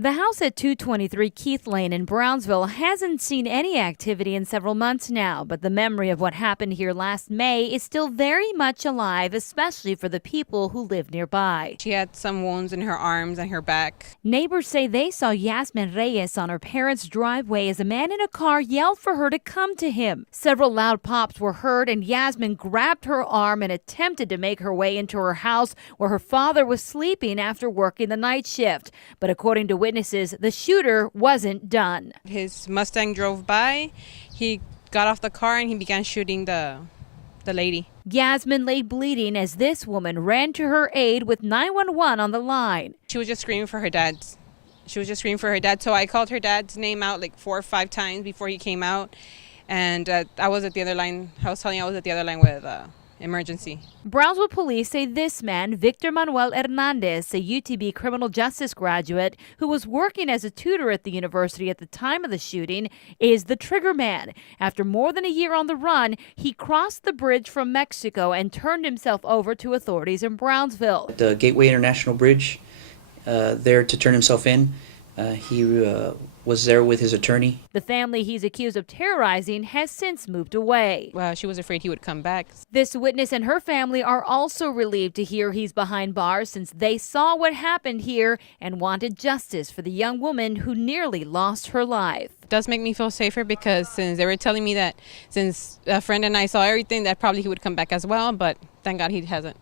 The house at 223 Keith Lane in Brownsville hasn't seen any activity in several months now, but the memory of what happened here last May is still very much alive, especially for the people who live nearby. She had some wounds in her arms and her back. Neighbors say they saw Yasmin Reyes on her parents' driveway as a man in a car yelled for her to come to him. Several loud pops were heard and Yasmin grabbed her arm and attempted to make her way into her house where her father was sleeping after working the night shift. But according to witnesses, the shooter wasn't done. His Mustang drove by. He got off the car and he began shooting the lady. Yasmin lay bleeding as this woman ran to her aid with 911 on the line. She was just screaming for her dad. So I called her dad's name out like 4 or 5 times before he came out. And I was at the other line. I was telling you I was at the other line with emergency. Brownsville police say this man, Victor Manuel Hernandez, a UTB criminal justice graduate who was working as a tutor at the university at the time of the shooting, is the trigger man. After more than a year on the run, he crossed the bridge from Mexico and turned himself over to authorities in Brownsville. At the Gateway International Bridge, there to turn himself in. He was there with his attorney. The family he's accused of terrorizing has since moved away. Well, she was afraid he would come back. This witness and her family are also relieved to hear he's behind bars since they saw what happened here and wanted justice for the young woman who nearly lost her life. It does make me feel safer because since they were telling me that since a friend and I saw everything, that probably he would come back as well, but thank God he hasn't.